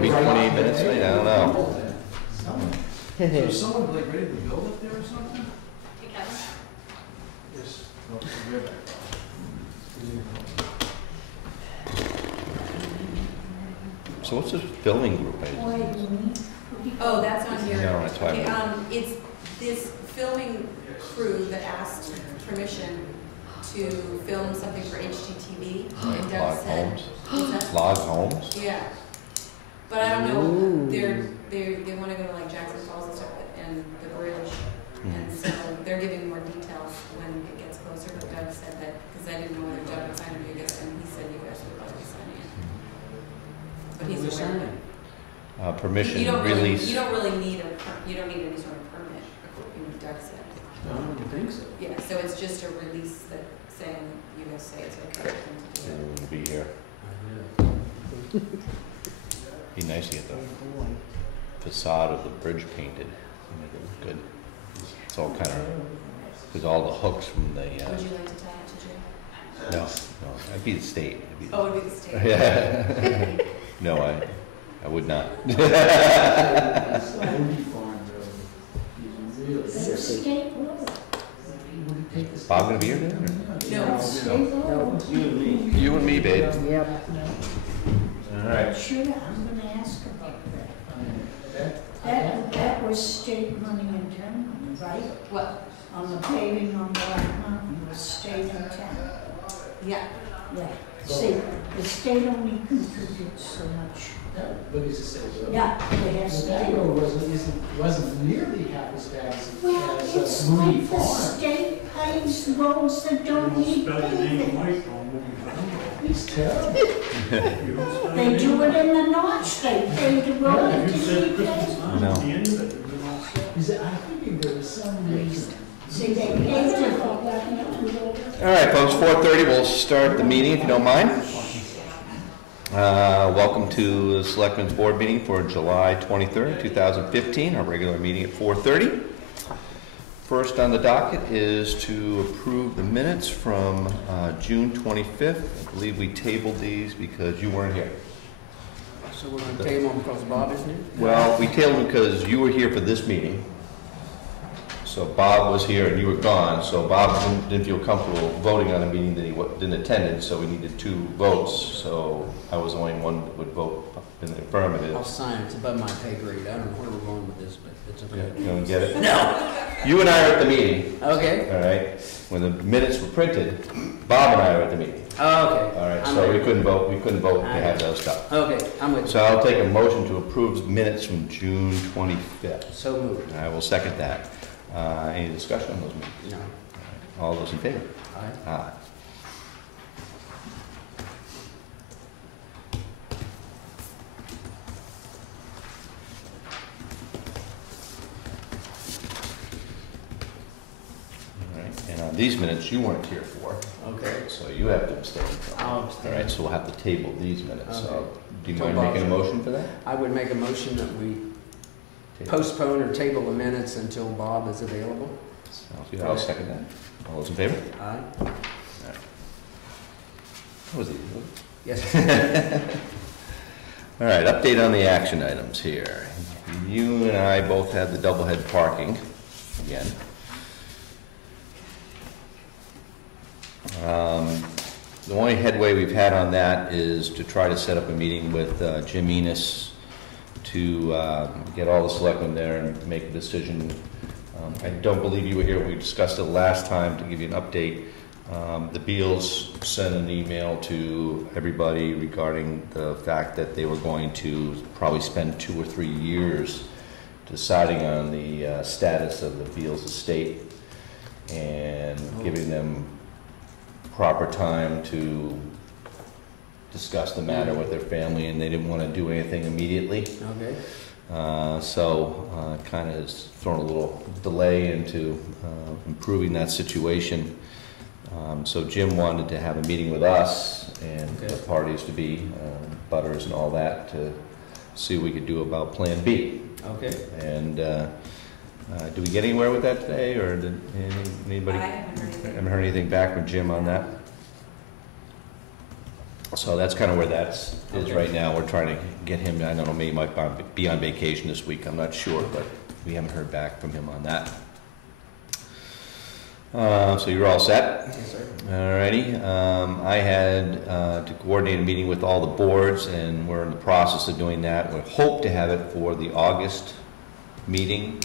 Could be 28 minutes late, I don't know. So is someone like ready to build up there or something? Because Yes. No, we're back. So what's this filming group? oh, that's on here. No, that's why. Okay, it's this filming crew that asked permission to film something for HGTV. And Doug Log said, Homes. What's that? Log Homes? Yeah. But I don't know, they want to go to like Jackson Falls and stuff, and the bridge. And so they're giving more details when it gets closer. But Doug said that, because I didn't know whether Doug would sign or you guys, and he said you guys would probably sign it. But he's aware of it. Permission You don't really, release. you don't really need you don't need any sort of permit, according to what Doug said. No, I don't think so. Yeah, so it's just a release that saying, you guys say it's okay for them to do it. We'll be here. Be nice to get the facade of the bridge painted. Make it look good. It's all kind of, because all the hooks from the, Would you like to tie it to Jay? no, that'd be the state. Oh, it would be the state. Yeah. No, I would not. Bob gonna be here then? No. You and me, babe. Yep. All right. Sure, I'm gonna ask about that. That was state money in town, right? What? On the paving on Black Mountain was state in town. Yeah. Yeah. See, the state only contributes so much. But it's a state road. Yeah, it has That to. road wasn't nearly half as bad Well, as it's Mooney like the Farm. state pays roads that don't need paving. It's terrible. They do it in the north, they pay the road that need paving. No. I'm thinking there was some reason. See, they pay different. All right, folks, 4:30, we'll start the meeting if you don't mind. Welcome to the Selectmen's Board meeting for July 23rd, 2015, our regular meeting at 4:30. First on the docket is to approve the minutes from June 25th. I believe we tabled these because you weren't here. So we're going to table them because Bob isn't here? Well, we tabled them because you were here for this meeting. So Bob was here and you were gone, so Bob didn't feel comfortable voting on a meeting that he didn't attend, so we needed 2 votes. So I was the only one that would vote in the affirmative. I'll sign it. It's above my pay grade. I don't know where we're going with this, but it's okay. You don't get it? No. You and I are at the meeting, Okay. all right? When the minutes were printed, Bob and I are at the meeting. Oh, okay. All right, I'm so we ready. couldn't vote to have those stuff. Okay, I'm with you. So I'll take a motion to approve minutes from June 25th. So moved. I will second that. Any discussion on those minutes? No. All those in favor? Aye. Aye. All right, and on these minutes, you weren't here for, Okay. so you have to abstain from. I'll All abstain. right, so we'll have to table these minutes. So Okay. do you So mind Bob's making a in. motion for that? I would make a motion that we postpone or table the minutes until Bob is available. Sounds good. I'll second that. All those in favor? Aye. That was easy. Yes. All right, update on the action items here. You and I both had the double head parking again. The only headway we've had on that is to try to set up a meeting with Jim Enos to get all the selectmen there and make a decision. I don't believe you were here when we discussed it last time. To give you an update, the Beals sent an email to everybody regarding the fact that they were going to probably spend 2 or 3 years deciding on the status of the Beals estate and giving them proper time to discuss the matter with their family, and they didn't want to do anything immediately. Okay. So kind of has thrown a little delay into improving that situation. So Jim wanted to have a meeting with us and the parties to be, Butters and all that, to see what we could do about Plan B. Okay. And do we get anywhere with that today, or did anybody? I haven't heard anything. Haven't heard anything back from Jim on that? So that's kind of where that's is Okay. right now. We're trying to get him, I don't know, maybe he might be on vacation this week, I'm not sure, but we haven't heard back from him on that. So you're all set? Yes, sir. Alrighty, I had to coordinate a meeting with all the boards, and we're in the process of doing that. We hope to have it for the August meeting.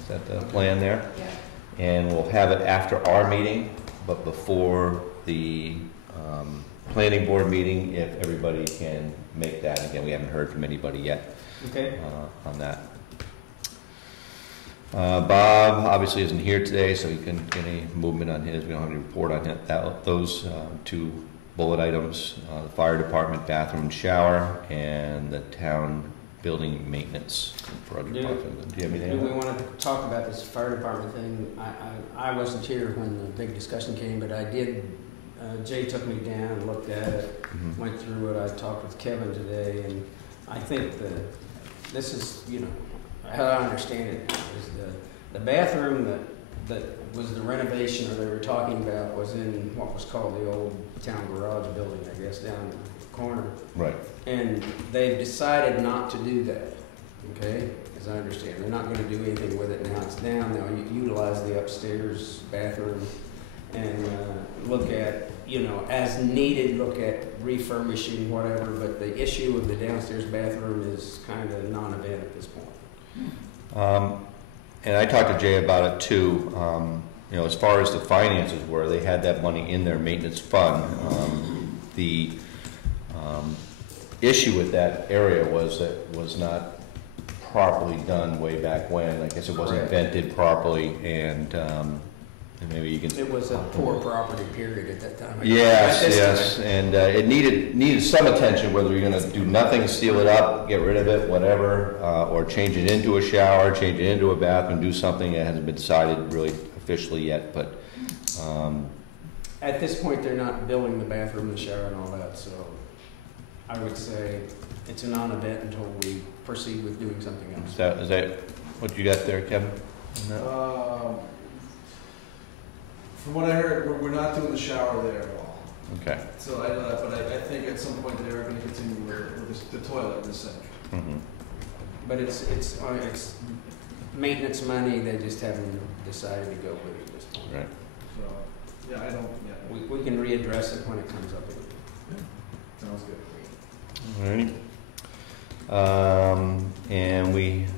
Is that the plan there? Yeah. And we'll have it after our meeting, but before the planning board meeting, if everybody can make that. Again, we haven't heard from anybody yet Okay. on that. Bob obviously isn't here today, so he couldn't get any movement on his. We don't have any report on those two bullet items, the fire department bathroom and shower, and the town building maintenance project. Do you have anything? Do we want to talk about this fire department thing? I wasn't here when the big discussion came, but I did, Jay took me down and looked at it, went through it. I talked with Kevin today, and I think this is, you know, how I understand it is the bathroom that was the renovation or they were talking about was in what was called the old town garage building, I guess, down the corner. Right. And they've decided not to do that, okay, as I understand. They're not gonna do anything with it now. It's down. They'll utilize the upstairs bathroom and look at, you know, as needed, look at refurbishing whatever, but the issue of the downstairs bathroom is kind of non-event at this point. And I talked to Jay about it too. You know, as far as the finances were, they had that money in their maintenance fund. The issue with that area was that it was not properly done way back when. I guess it wasn't Correct. vented properly, and maybe you can. It was a poor property period at that time. Yes, At this yes, time. and it needed some attention, whether you're gonna do nothing, seal it up, get rid of it, whatever, or change it into a shower, change it into a bathroom, do something that hasn't been decided really officially yet, but, At this point, they're not building the bathroom, the shower, and all that, so I would say it's a non-event until we proceed with doing something else. is that what you got there, Kevin? From what I heard, we're not doing the shower there at all. Okay. So I know that, but I think at some point they are going to continue with the toilet in the center. Mhm. But it's maintenance money, they just haven't decided to go with it at this point. Right. So, yeah, I don't, yeah, We can readdress it when it comes up again. sounds good. Alrighty. And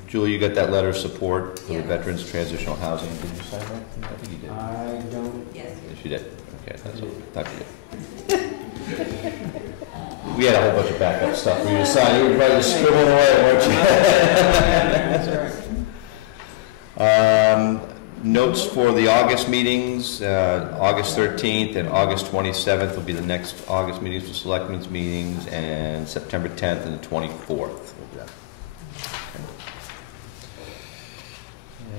Julie, you got that letter of support for the Yeah. Veterans Transitional Housing. Did you sign that? I think you did. I don't, Yes. Yes, you did. Okay, that's what I thought you did. We had a whole bunch of backup stuff for you to sign. You were probably just scribbling away, weren't that's right. you? Notes for the August meetings, August 13th and August 27th will be the next August meetings for selectmen's meetings, and September 10th and the 24th will be that.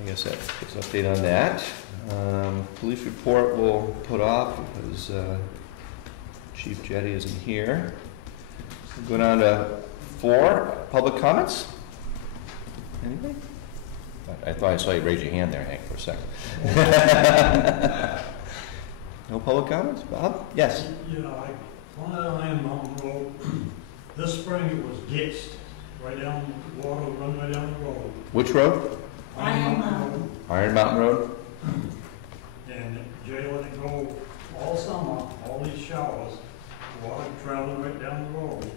I guess that's an update on that. Police report we'll put off because Chief Jetty isn't here. Go down to 4, public comments? Anybody? I thought I saw you raise your hand there, Hank, for a second. No public comments? Bob? Yes. Yeah, on Iron Mountain Road, this spring it was ditched, right down, water run right down the road. Which road? Iron Mountain. Iron Mountain Road? And Jay let it go all summer, all these showers, water traveling right down the road.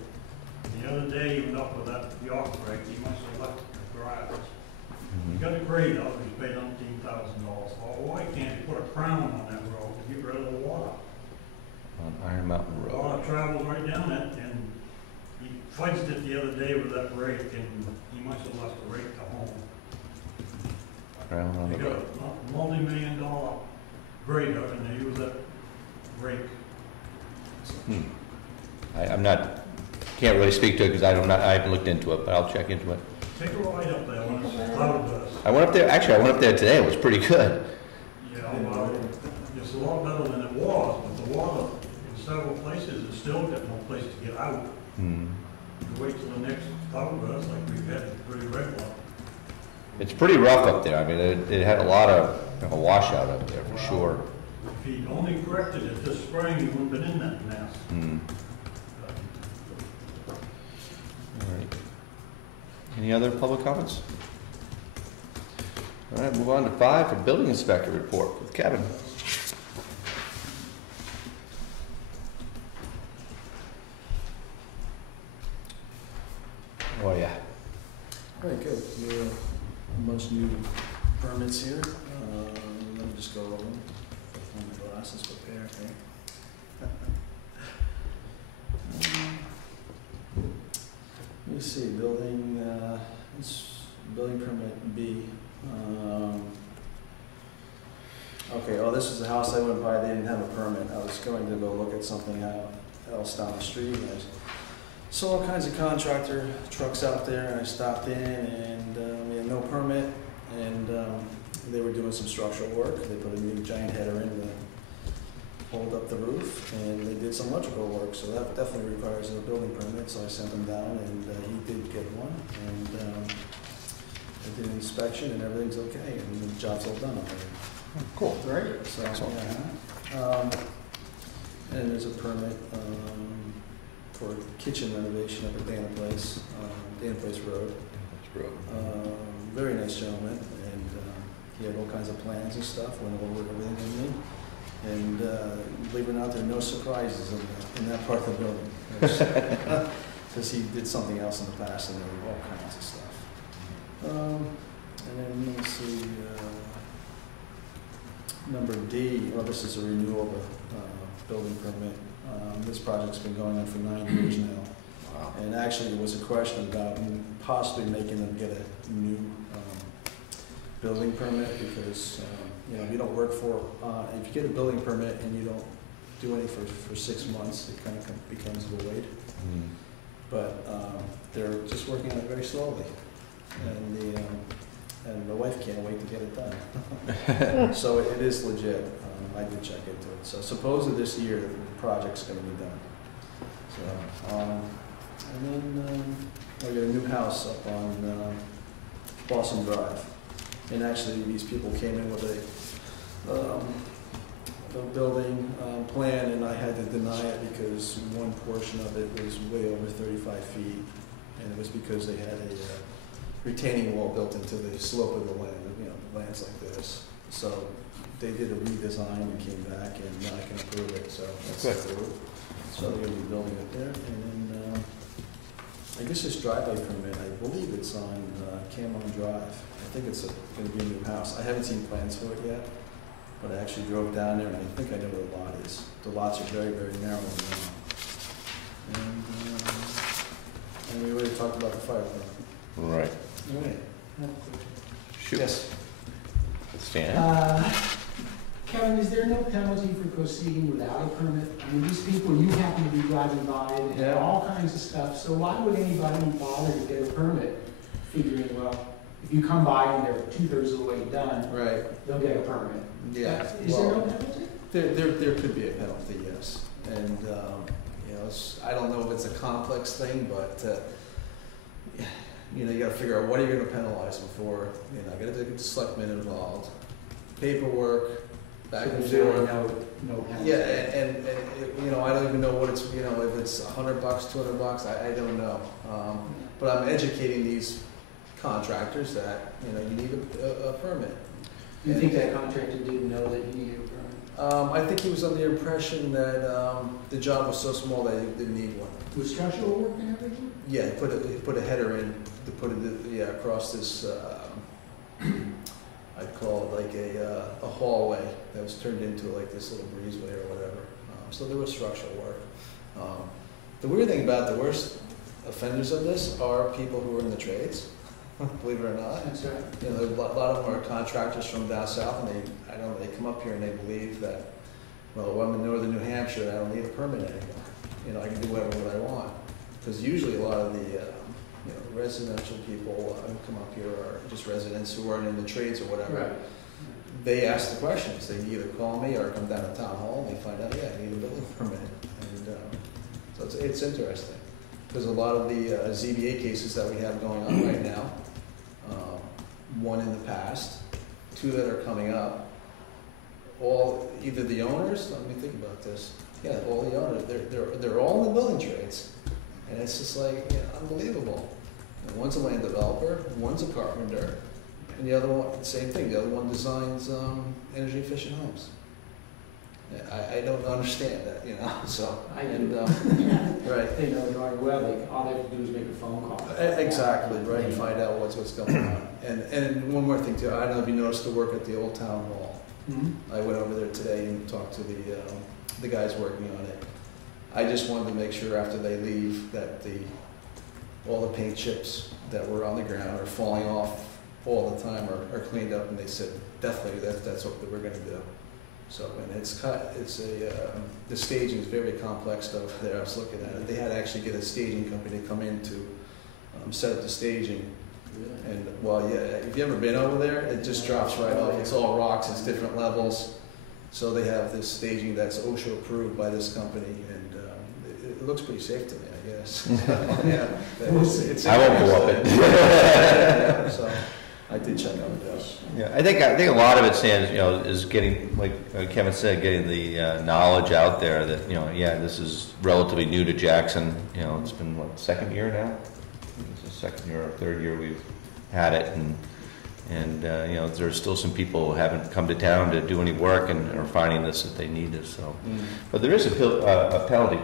And the other day, even up with that York break, he must have left the garage. He got a grade out, he paid $19,000. Well, why can't he put a crown on that road to get rid of the water? On Iron Mountain The Road. water travels right down it, and he fudged it the other day with that rake, and he must have left the rake at home. Crown on They the got road. a multi-million-dollar grader, and they use that rake. I'm not, can't really speak to it because I haven't looked into it, but I'll check into it. Take a ride up there when it's cloud dust. I went up there, actually, I went up there today, it was pretty good. Yeah, well, it's a lot better than it was, but the water in several places is still got no place to get out. Hmm. You wait till the next cloud burst, like we've had pretty regular. It's pretty rough up there. I mean, it had a lot of a washout up there for sure. If he'd only corrected it this spring, he wouldn't have been in that mess. Hmm. Any other public comments? All right, move on to 5 for building inspector report with Kevin. Oh, yeah. All right, good. We have a bunch of new permits here. Let me just go over them. Put on my glasses, prepare, okay? Let me see, building permit B. Okay, oh, this is the house I went by, they didn't have a permit. I was going to go look at something else down the street, and I saw all kinds of contractor trucks out there, and I stopped in, and we had no permit, and they were doing some structural work. They put a new giant header in to hold up the roof, and they did some electrical work, so that definitely requires a building permit, so I sent him down, and he did get one, and I did an inspection, and everything's okay, and the job's all done already. Cool. Great. So, yeah. And there's a permit for kitchen renovation up at Dana Place Road. Very nice gentleman, and he had all kinds of plans and stuff, went over everything with me. And believe it or not, there are no surprises in that part of the building. Because he did something else in the past, and there were all kinds of stuff. And then, let me see, number D, well, this is a renewal of a building permit. This project's been going on for 9 years now. Wow. And actually, it was a question about possibly making them get a new building permit, because you don't work for, if you get a building permit and you don't do anything for 6 months, it kind of becomes void. But they're just working on it very slowly, and the wife can't wait to get it done. So it is legit. I did check into it. So supposedly this year the project's going to be done. So and then I got a new house up on Blossom Drive, and actually these people came in with a building plan, and I had to deny it because one portion of it was way over 35 feet, and it was because they had a retaining wall built into the slope of the land, lands like this. So they did a redesign and came back, and now I can approve it, so that's approved. So they're going to be building it there. And then I guess this driveway permit, I believe it's on Camon Drive. I think it's going to be a new house. I haven't seen plans for it yet, but I actually drove down there, and I think I know where the lot is. The lots are very, very narrow now. And we already talked about the fire department. Right. All right. Shoot. Yes. Stan? Kevin, is there no penalty for proceeding without a permit? I mean, these people, you happen to be driving by and Yeah. all kinds of stuff, so why would anybody bother to get a permit, figuring, well, if you come by and they're 2/3 of the way done, Right. they'll get a permit? Yeah. Is there no penalty? There could be a penalty, yes. And, I don't know if it's a complex thing, but, you gotta figure out what are you gonna penalize before, gotta get the selectmen involved. Paperwork, back So and there's really forth. no penalty? Yeah, and I don't even know what it's, if it's $100, $200, I don't know. But I'm educating these contractors that, you need a permit. You think that contractor didn't know that you needed a permit? I think he was under the impression that the job was so small that he didn't need one. With structural work and everything? Yeah, he put a header in to put it across this. I'd call it like a hallway that was turned into like this little breezeway or whatever. So there was structural work. The weird thing about the worst offenders of this are people who are in the trades. Believe it or not. That's right. A lot of them are contractors from down south, and they come up here and they believe that, well, I'm in northern New Hampshire, I don't need a permit anymore. I can do whatever I want. Because usually a lot of the residential people who come up here are just residents who aren't in the trades or whatever. Right. They ask the questions. They either call me or come down to town hall and they find out, I need a building permit. And so it's interesting. Because a lot of the ZBA cases that we have going on right now, one in the past, 2 that are coming up, all either the owners. Let me think about this. Yeah, all the owners. They're all in the building trades, and it's just like unbelievable. And one's a land developer, one's a carpenter, and the other one, same thing, the other one designs energy efficient homes. I don't understand that, you know, so, I and, do. right. They know darn well, all they have to do is make a phone call. Exactly, right, and find out what's going on. And one more thing too, I don't know if you noticed the work at the Old Town Hall. Mm-hmm. I went over there today and talked to the guys working on it. I just wanted to make sure after they leave that all the paint chips that were on the ground are falling off all the time are cleaned up, and they said definitely that's what we're going to do. So, and the staging is very complex stuff there. I was looking at it. They had to actually get a staging company to come in to set up the staging. And well, yeah, if you've ever been over there, it just drops right off. It's all rocks. It's different levels. So they have this staging that's OSHA approved by this company, and it looks pretty safe to me, I guess. Yeah, it's I won't go up it. Yeah, so I did check out it. Yeah, I think a lot of it, Stan, is getting, like Kevin said, getting the knowledge out there that this is relatively new to Jackson. It's been what, second year now? It's the second year or third year we've had it, and there's still some people who haven't come to town to do any work and are finding this that they need this. So, but there is a penalty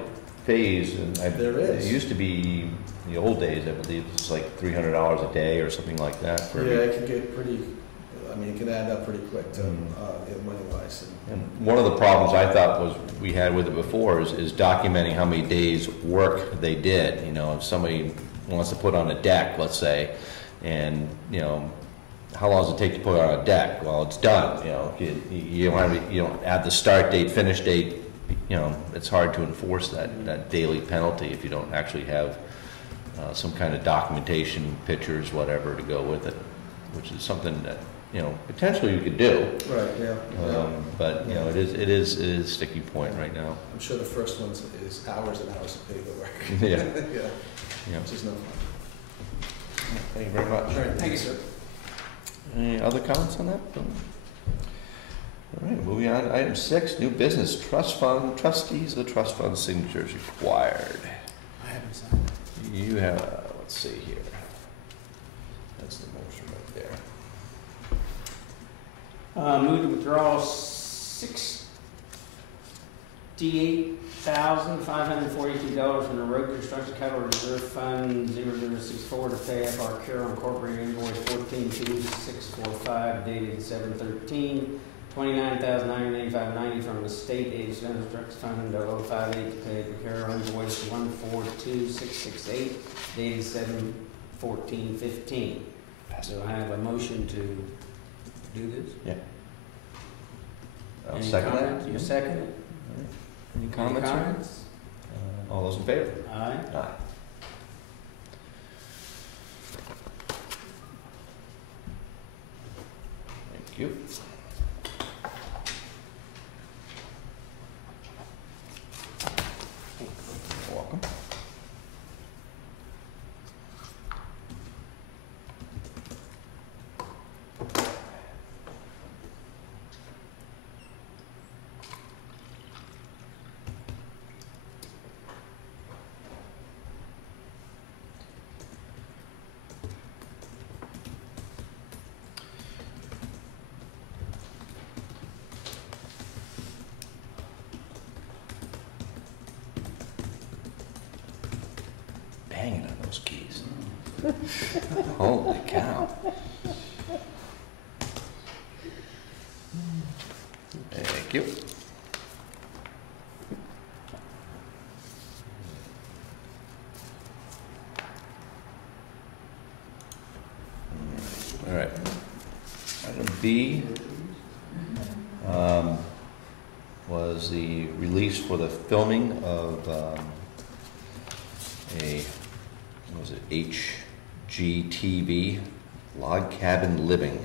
phase, and there is. It used to be in the old days, I believe, it was like $300 a day or something like that. It can get pretty. I mean, it can add up pretty quick to money-wise. And one of the problems I thought we had with it before is documenting how many days work they did. If somebody wants to put on a deck, let's say, and how long does it take to put on a deck? Well, it's done. You don't add the start date, finish date. It's hard to enforce that daily penalty if you don't actually have some kind of documentation, pictures, whatever, to go with it, which is something that potentially you could do. Right. Yeah. But it is a sticky point right now. I'm sure the first one is hours and hours of paperwork. Yeah. Yeah. Which is no fun. Thank you very much. All right. Thank you, sir. Any other comments on that? All right, moving on to item 6, new business, trust fund, trustees of the trust fund signatures required. I haven't signed it. You have, let's see here. That's the motion right there. Move to withdraw $68,542 from the road construction capital reserve fund 0064 to pay up our Carroll Incorporated invoice 142645 dated 7/13. $29,985.90 from the state aid construction fund 0058 to pay the Carroll invoice 142668 dated 7/14/15. So I have a motion to do this. Yeah. I'll Any second comments? that. You second it? Any comments? Any comments? All those in favor? Aye. Aye. Thank you. You're welcome. Banging on those keys. Holy cow. Thank you. All right. Item B was the release for the filming of HGTV, Log Cabin Living.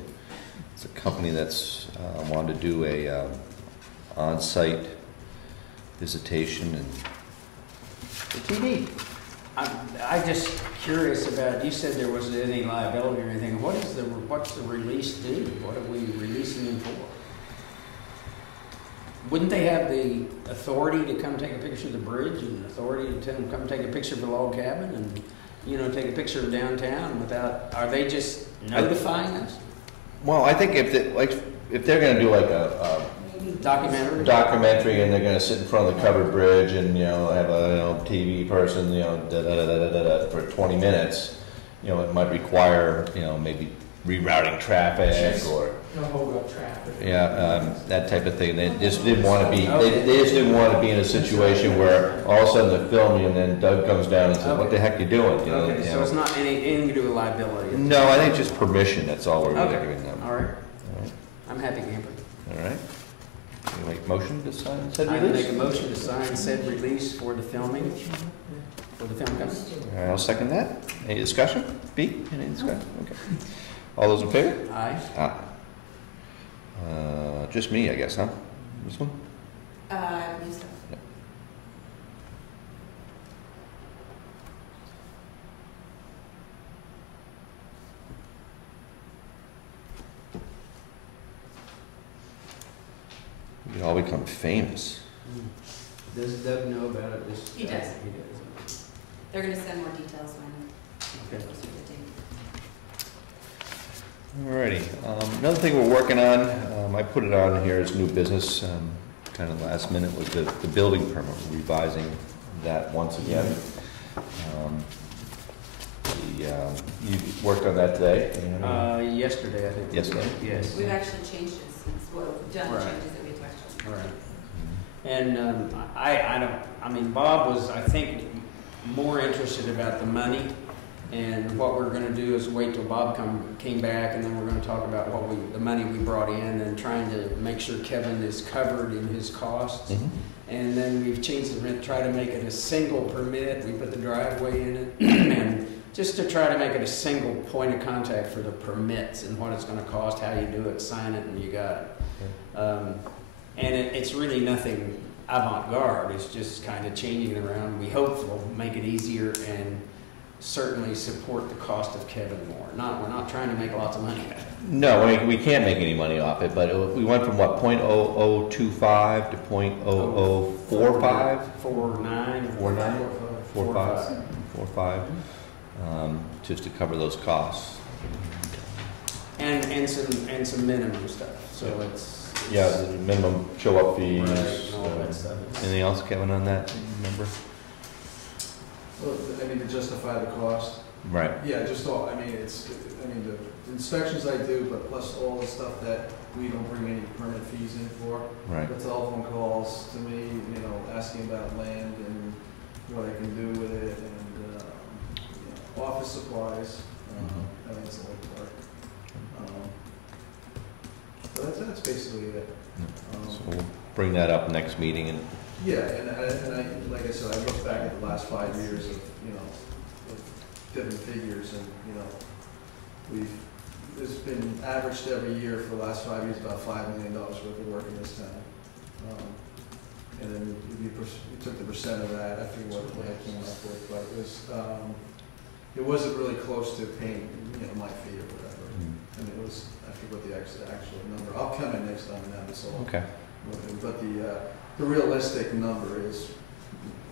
It's a company that's wanted to do a on-site visitation and the TV. I'm just curious about, you said there wasn't any liability or anything. What's the release do? What are we releasing them for? Wouldn't they have the authority to come take a picture of the bridge and authority to come take a picture of the log cabin? And take a picture of downtown without, are they just notifying us? Well, I think if they're going to do like a Maybe Documentary? and they're going to sit in front of the covered bridge and have a TV person for 20 minutes, it might require maybe rerouting traffic or hold up traffic. that type of thing. They just didn't want to be they just didn't want to be in a situation where all of a sudden they're filming and then Doug comes down and says, "What the heck you doing?" Okay, so it's not anything to do with liability. No, I think just permission. That's all we're really giving them. All right. All right. I'm happy camper. All right. Can you make a motion to sign said I release? make a motion to sign said release for the filming, for the film company. All right, I'll second that. Any discussion? B? Any discussion? Okay. All those in favor? Aye. Aye. Just me, I guess, huh? This one? I believe so. We all become famous. Does Doug know about it? He does. He does. They're gonna send more details when Okay. closer to the date. Alrighty. Another thing we're working on, I put it on here as new business, kind of last minute, was the building permit, revising that once again. You worked on that today? Yesterday, I think. Yesterday? Yes. We've actually changed it since, we've done the Right. changes that we had questions. All right. And Bob was, I think, more interested about the money. And what we're gonna do is wait till Bob came back, and then we're gonna talk about the money we brought in, and trying to make sure Kevin is covered in his costs. Mm-hmm. And then we've changed it, try to make it a single permit. We put the driveway in it, and just to try to make it a single point of contact for the permits and what it's gonna cost, how you do it, sign it, and you got it. And it's really nothing avant-garde. It's just kind of changing it around. We hope will make it easier and certainly support the cost of Kevin more. We're not trying to make lots of money out of it. No, we can't make any money off it, but we went from what, .0025 to .0045? 49. 45, just to cover those costs. And some minimum stuff. So it's Yeah, the minimum show-up fees. right, and all that stuff. Anything else, Kevin, on that? Remember? Well, to justify the cost. Right. Yeah, just all, the inspections I do, but plus all the stuff that we don't bring any permit fees in for. Right. The telephone calls to me, asking about land and what I can do with it, and, office supplies, that's the whole part. So that's basically it. So we'll bring that up next meeting and Yeah, and I, like I said, I look back at the last 5 years of different figures, and, there's been averaged every year for the last 5 years about $5 million worth of work in this town. And then you took the percent of that, I forget what I came up with, but it wasn't really close to paying, my fee or whatever. It was, I forget what the actual number, I'll come in next time and have this all. okay. But the realistic number is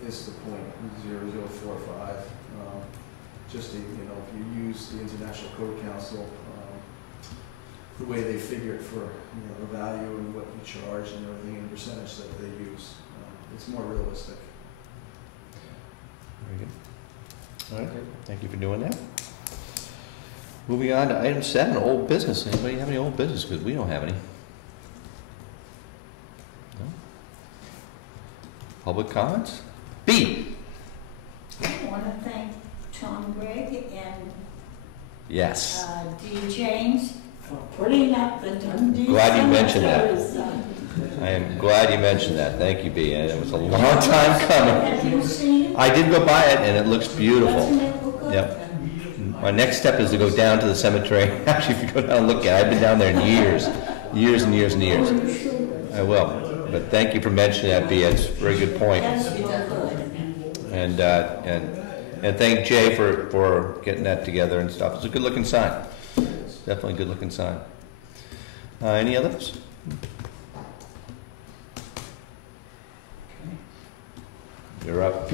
the .0045. Just if you use the International Code Council, the way they figure it for the value and what you charge and everything, and the percentage that they use, it's more realistic. Very good. All right. Thank you for doing that. Moving on to item 7, old business. Anybody have any old business? Because we don't have any. No? Public comments? B. I want to thank Tom Gregg and Yes. D. James for putting up the Dundee Glad you mentioned that. Cemetery. I am glad you mentioned that. Thank you, B. And it was a long time coming. Have you seen it? I did go by it, and it looks beautiful. Doesn't it look good? Yep. My next step is to go down to the cemetery. Actually, if you go down and look at it, I've been down there in years and years and years. Oh, you should. I will. But thank you for mentioning that, B. It's a very good point. That's real good. And thank Jay for getting that together and stuff. It's a good looking sign. Definitely a good looking sign. Any others? You're up.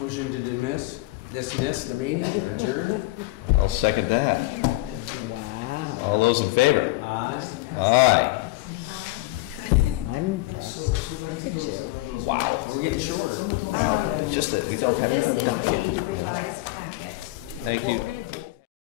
Motion to dismiss? dismiss the meeting, adjourn. I'll second that. Wow, All those in favor? Aye. Aye. I'm impressed. Look at you. Wow. We're getting shorter. Just that we don't have This enough is docket. the revised packet. Thank you.